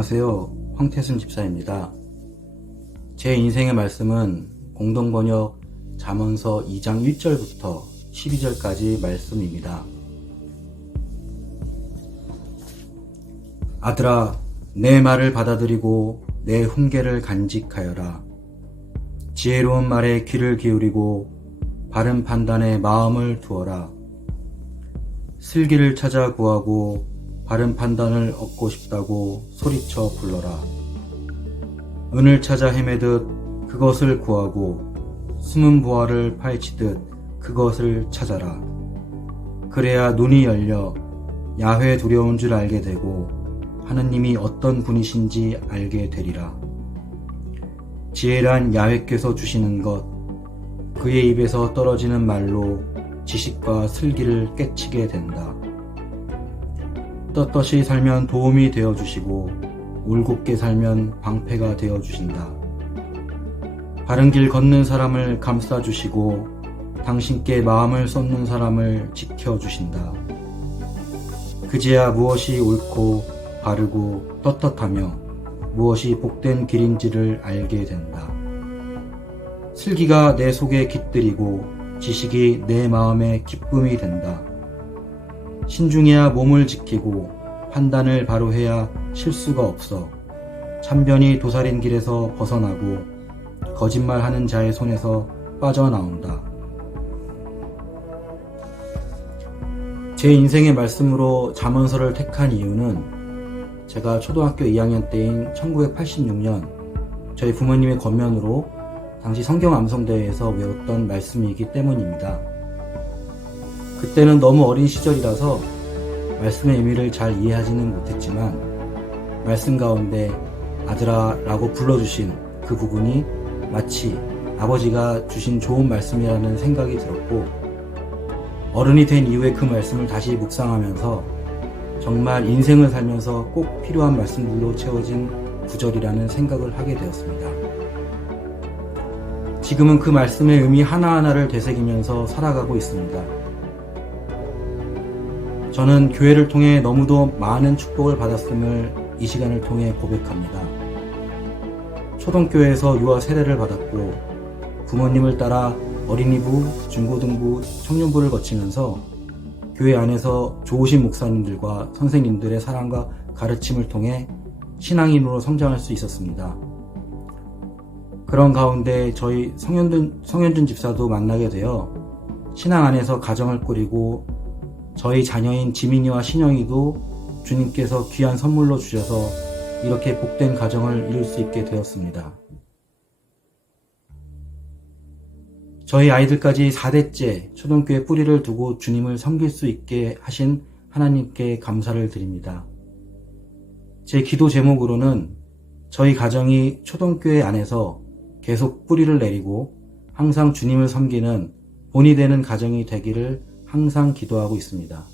안녕하세요. 황태순 집사입니다. 제 인생의 말씀은 공동번역 잠언서 2장 1절부터 12절까지 말씀입니다. 아들아, 내 말을 받아들이고 내 훈계를 간직하여라. 지혜로운 말에 귀를 기울이고 바른 판단에 마음을 두어라. 슬기를 찾아 구하고 바른 판단을 얻고 싶다고 소리쳐 불러라. 은을 찾아 헤매듯 그것을 구하고 숨은 보화를 파헤치듯 그것을 찾아라. 그래야 눈이 열려 야훼 두려운 줄 알게 되고 하느님이 어떤 분이신지 알게 되리라. 지혜란 야훼께서 주시는 것, 그의 입에서 떨어지는 말로 지식과 슬기를 깨치게 된다. 떳떳이 살면 도움이 되어주시고 올곧게 살면 방패가 되어주신다. 바른 길 걷는 사람을 감싸주시고 당신께 마음을 쏟는 사람을 지켜주신다. 그제야 무엇이 옳고 바르고 떳떳하며 무엇이 복된 길인지를 알게 된다. 슬기가 내 속에 깃들이고 지식이 내 마음에 기쁨이 된다. 신중해야 몸을 지키고 판단을 바로 해야 실수가 없어 참변이 도살인 길에서 벗어나고 거짓말하는 자의 손에서 빠져나온다. 제 인생의 말씀으로 잠언서를 택한 이유는 제가 초등학교 2학년 때인 1986년 저희 부모님의 권면으로 당시 성경 암송대회에서 외웠던 말씀이기 때문입니다. 그때는 너무 어린 시절이라서 말씀의 의미를 잘 이해하지는 못했지만 말씀 가운데 아들아 라고 불러주신 그 부분이 마치 아버지가 주신 좋은 말씀이라는 생각이 들었고 어른이 된 이후에 그 말씀을 다시 묵상하면서 정말 인생을 살면서 꼭 필요한 말씀들로 채워진 구절이라는 생각을 하게 되었습니다. 지금은 그 말씀의 의미 하나하나를 되새기면서 살아가고 있습니다. 저는 교회를 통해 너무도 많은 축복을 받았음을 이 시간을 통해 고백합니다. 초등교회에서 유아 세례를 받았고 부모님을 따라 어린이부, 중고등부, 청년부를 거치면서 교회 안에서 좋으신 목사님들과 선생님들의 사랑과 가르침을 통해 신앙인으로 성장할 수 있었습니다. 그런 가운데 저희 성현준 집사도 만나게 되어 신앙 안에서 가정을 꾸리고 저희 자녀인 지민이와 신영이도 주님께서 귀한 선물로 주셔서 이렇게 복된 가정을 이룰 수 있게 되었습니다. 저희 아이들까지 4대째 초등교회 뿌리를 두고 주님을 섬길 수 있게 하신 하나님께 감사를 드립니다. 제 기도 제목으로는 저희 가정이 초등교회 안에서 계속 뿌리를 내리고 항상 주님을 섬기는 본이 되는 가정이 되기를 항상 기도하고 있습니다.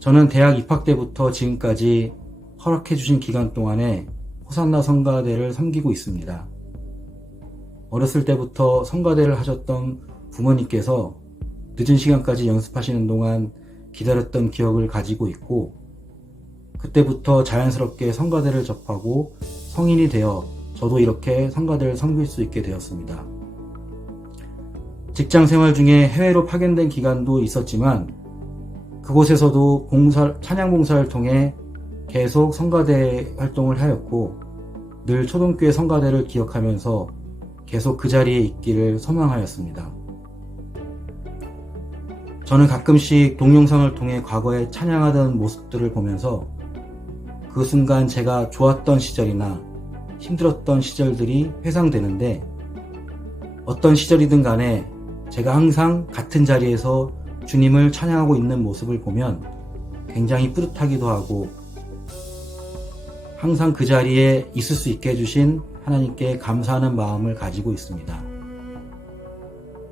저는 대학 입학 때부터 지금까지 허락해 주신 기간 동안에 호산나 성가대를 섬기고 있습니다. 어렸을 때부터 성가대를 하셨던 부모님께서 늦은 시간까지 연습하시는 동안 기다렸던 기억을 가지고 있고 그때부터 자연스럽게 성가대를 접하고 성인이 되어 저도 이렇게 성가대를 섬길 수 있게 되었습니다. 직장 생활 중에 해외로 파견된 기간도 있었지만 그곳에서도 찬양 봉사를 통해 계속 성가대 활동을 하였고 늘 초등교회 성가대를 기억하면서 계속 그 자리에 있기를 소망하였습니다. 저는 가끔씩 동영상을 통해 과거에 찬양하던 모습들을 보면서 그 순간 제가 좋았던 시절이나 힘들었던 시절들이 회상되는데 어떤 시절이든 간에 제가 항상 같은 자리에서 주님을 찬양하고 있는 모습을 보면 굉장히 뿌듯하기도 하고 항상 그 자리에 있을 수 있게 해주신 하나님께 감사하는 마음을 가지고 있습니다.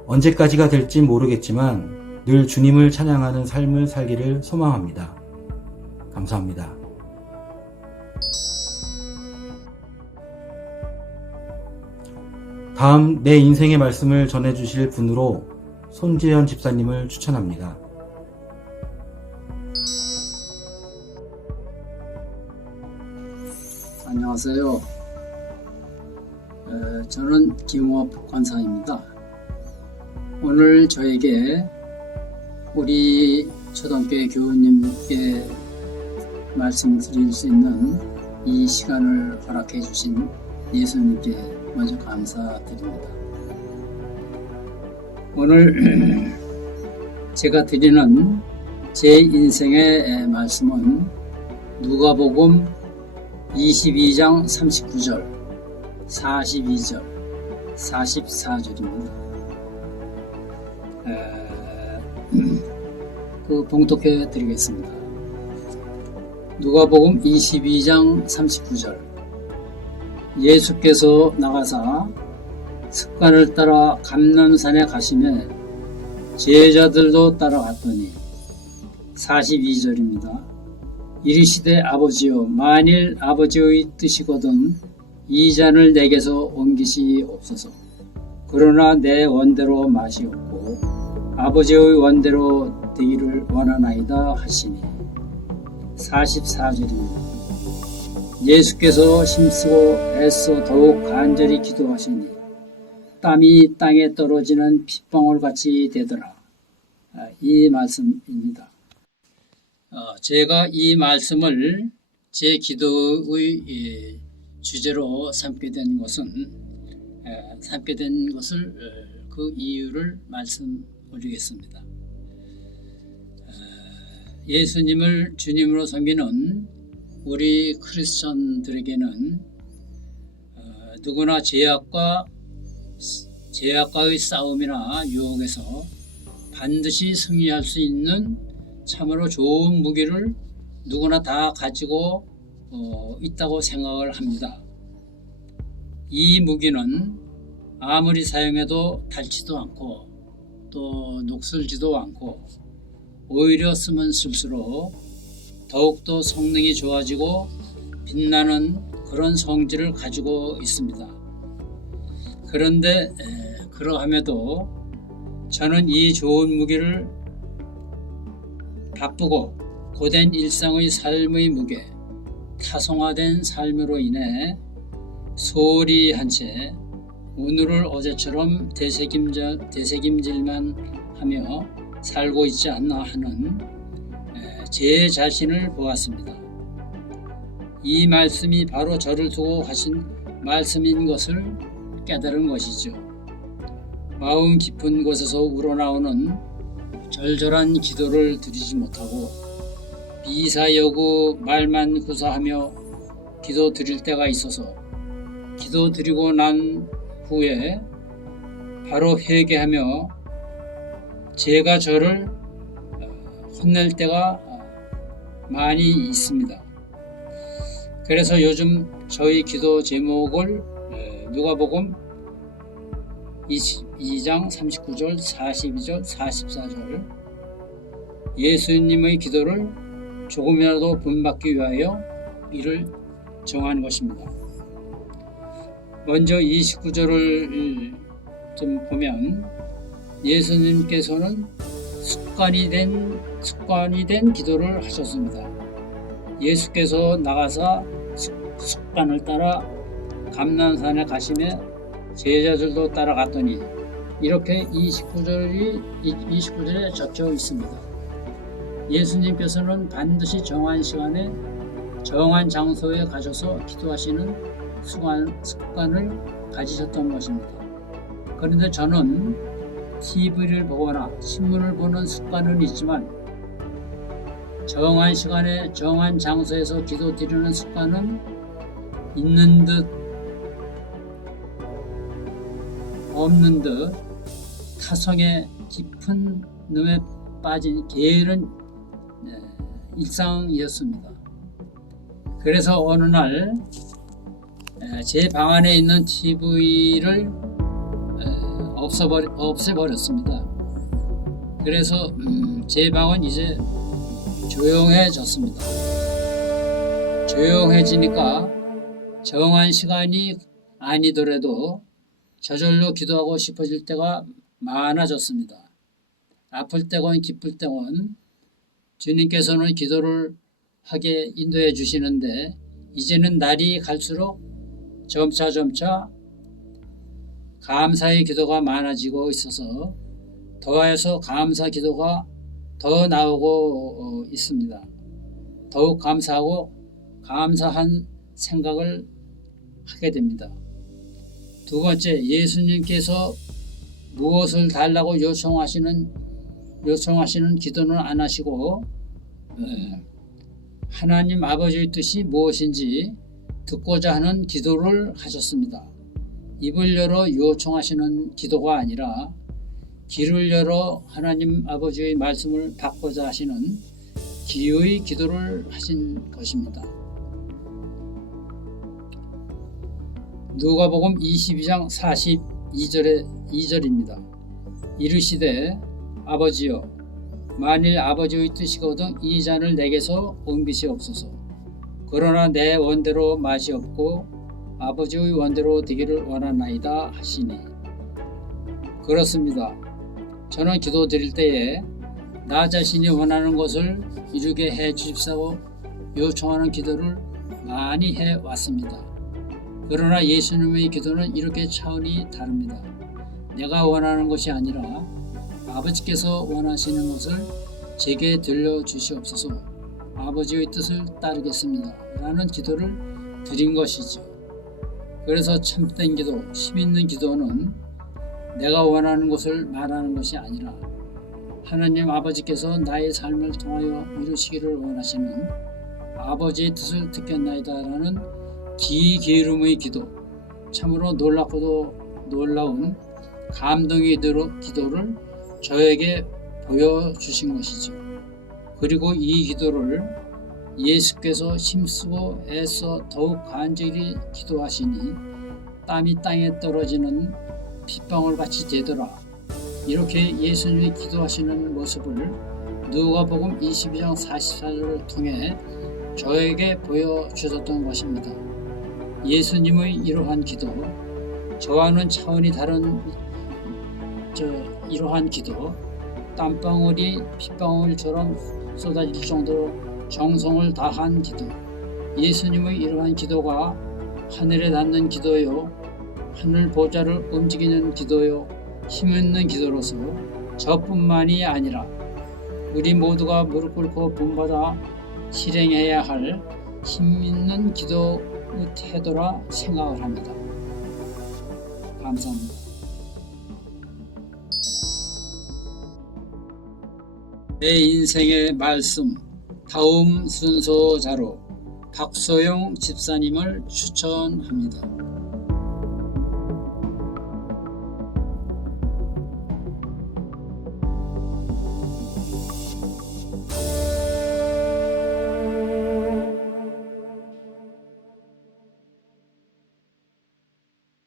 언제까지가 될지 모르겠지만 늘 주님을 찬양하는 삶을 살기를 소망합니다. 감사합니다. 다음 내 인생의 말씀을 전해주실 분으로 손재현 집사님을 추천합니다. 안녕하세요. 저는 김호업 권사입니다. 오늘 저에게 우리 초등교회 교우님께 말씀드릴 수 있는 이 시간을 허락해 주신 예수님께 먼저 감사드립니다. 오늘 제가 드리는 제 인생의 말씀은 누가복음 22장 39절, 42절, 44절입니다. 봉독해 드리겠습니다. 누가복음 22장 39절. 예수께서 나가사 습관을 따라 감람산에 가시매 제자들도 따라갔더니 42절입니다. 이르시되 아버지여, 만일 아버지의 뜻이거든 이 잔을 내게서 옮기시옵소서. 그러나 내 원대로 마시옵고 아버지의 원대로 되기를 원하나이다 하시니. 44절입니다. 예수께서 힘쓰고 애써 더욱 간절히 기도하시니 땀이 땅에 떨어지는 핏방울같이 되더라. 이 말씀입니다. 제가 이 말씀을 제 기도의 주제로 삼게 된 것을 그 이유를 말씀 올리겠습니다. 예수님을 주님으로 섬기는 우리 크리스천들에게는 누구나 제약과의 싸움이나 유혹에서 반드시 승리할 수 있는 참으로 좋은 무기를 누구나 다 가지고 있다고 생각을 합니다. 이 무기는 아무리 사용해도 닳지도 않고 또 녹슬지도 않고 오히려 쓰면 쓸수록 더욱더 성능이 좋아지고 빛나는 그런 성질을 가지고 있습니다. 그런데 그러함에도 저는 이 좋은 무기를 바쁘고 고된 일상의 삶의 무게, 타성화된 삶으로 인해 소홀히 한 채 오늘을 어제처럼 되새김질만 하며 살고 있지 않나 하는 제 자신을 보았습니다. 이 말씀이 바로 저를 두고 하신 말씀인 것을 깨달은 것이죠. 마음 깊은 곳에서 우러나오는 절절한 기도를 드리지 못하고 미사여구 말만 구사하며 기도 드릴 때가 있어서 기도 드리고 난 후에 바로 회개하며 제가 저를 혼낼 때가 많이 있습니다. 그래서 요즘 저희 기도 제목을 누가복음 22장 39절, 42절, 44절 예수님의 기도를 조금이라도 본받기 위하여 이를 정한 것입니다. 먼저 29절을 좀 보면 예수님께서는 습관이 된 기도를 하셨습니다. 예수께서 나가사 습관을 따라 감람산에 가시며 제자들도 따라갔더니 이렇게 29절에 적혀 있습니다. 예수님께서는 반드시 정한 시간에 정한 장소에 가셔서 기도하시는 습관을 가지셨던 것입니다. 그런데 저는 TV를 보거나 신문을 보는 습관은 있지만 정한 시간에 정한 장소에서 기도 드리는 습관은 있는 듯 없는 듯 타성의 깊은 놈에 빠진 게으른 일상이었습니다. 그래서 어느 날 제 방 안에 있는 TV를 없애버렸습니다. 그래서 제 방은 이제 조용해졌습니다. 조용해지니까 정한 시간이 아니더라도 저절로 기도하고 싶어질 때가 많아졌습니다. 아플 때건 기쁠 때건 주님께서는 기도를 하게 인도해 주시는데 이제는 날이 갈수록 점차 감사의 기도가 많아지고 있어서 더해서 감사 기도가 더 나오고 있습니다. 더욱 감사하고 감사한 생각을 하게 됩니다. 두 번째, 예수님께서 무엇을 달라고 요청하시는 기도는 안 하시고 하나님 아버지의 뜻이 무엇인지 듣고자 하는 기도를 하셨습니다. 입을 열어 요청하시는 기도가 아니라 귀를 열어 하나님 아버지의 말씀을 받고자 하시는 기의 기도를 하신 것입니다. 누가복음 22장 42절입니다. 이르시되 아버지여 만일 아버지의 뜻이거든 이 잔을 내게서 옮기시옵소서. 그러나 내 원대로 맛이 없고 아버지의 원대로 되기를 원하나이다 하시니. 그렇습니다. 저는 기도 드릴 때에 나 자신이 원하는 것을 이루게 해 주십사고 요청하는 기도를 많이 해왔습니다. 그러나 예수님의 기도는 이렇게 차원이 다릅니다. 내가 원하는 것이 아니라 아버지께서 원하시는 것을 제게 들려주시옵소서. 아버지의 뜻을 따르겠습니다. 라는 기도를 드린 것이죠. 그래서 참된 기도, 힘있는 기도는 내가 원하는 것을 말하는 것이 아니라 하나님 아버지께서 나의 삶을 통하여 이루시기를 원하시는 아버지의 뜻을 듣겠나이다 라는 기름의 기도, 참으로 놀랍고도 놀라운 감동의 기도를 저에게 보여주신 것이죠. 그리고 이 기도를 예수께서 힘쓰고 애써 더욱 간절히 기도하시니 땀이 땅에 떨어지는 핏방울 같이 되더라. 이렇게 예수님이 기도하시는 모습을 누가복음 22장 44절을 통해 저에게 보여주셨던 것입니다. 예수님의 이러한 기도, 저와는 차원이 다른 이러한 기도, 땀방울이 핏방울처럼 쏟아질 정도로 정성을 다한 기도, 예수님의 이러한 기도가 하늘에 닿는 기도요, 하늘 보좌를 움직이는 기도요, 힘있는 기도로서 저뿐만이 아니라 우리 모두가 무릎 꿇고 본받아 실행해야 할 힘있는 기도의 태도라 생각을 합니다. 감사합니다. 내 인생의 말씀 다음 순서자로 박소영 집사님을 추천합니다.